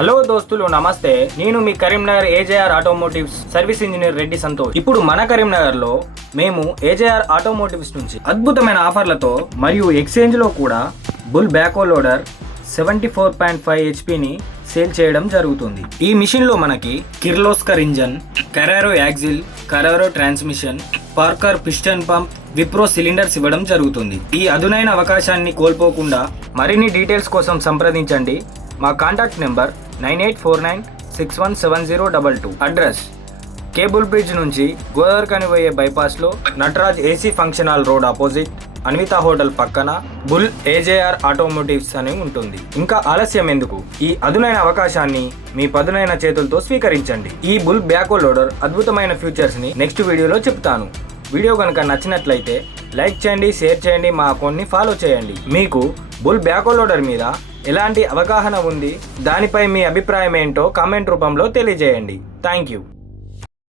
Hello దోస్తులు నమస్తే, నేను మీ Karimnagar AJR automotives service engineer Reddy Santosh. ఇప్పుడు మన కరీంనగర్ లో మేము ఏజేఆర్ ఆటోమోటివ్స్ నుంచి అద్భుతమైన ఆఫర్లతో మరియు ఎక్స్చేంజ్ లో కూడా బుల్ బ్యాకో లోడర్ 74.5 హెచ్పిని సేల్ చేయడం జరుగుతుంది. ఈ మిషన్ లో మనకి Kirloskar engine, Carraro axle, Carraro transmission, Parker piston pump, Wipro cylinders ఇవ్వడం జరుగుతుంది. ఈ అదునైన అవకాశాన్ని కోల్పోకుండా మరిన్ని డీటెయిల్స్ కోసం సంప్రదించండి. మా contact number 9849617022. Address cable bridge నుంచి గోదావరికని పోయే బైపాస్లో Nataraj AC function hall road opposite Anvitha hotel పక్కన బుల్ ఏజేఆర్ ఆటోమోటివ్స్ అని ఉంటుంది. ఇంకా ఆలస్యం ఎందుకు, ఈ అదునైన అవకాశాన్ని మీ పదునైన చేతులతో స్వీకరించండి. ఈ బుల్ బ్యాకో లోడర్ అద్భుతమైన ఫీచర్స్ ని నెక్స్ట్ వీడియోలో చెప్తాను. వీడియో కనుక నచ్చినట్లయితే లైక్ చేయండి, షేర్ చేయండి, మా అకౌంట్ని ఫాలో చేయండి. మీకు బుల్ బ్యాకో లోడర్ మీద ఎలాంటి అవగాహన ఉంది, దానిపై మీ అభిప్రాయం ఏంటో కామెంట్ రూపంలో తెలియజేయండి. Thank you.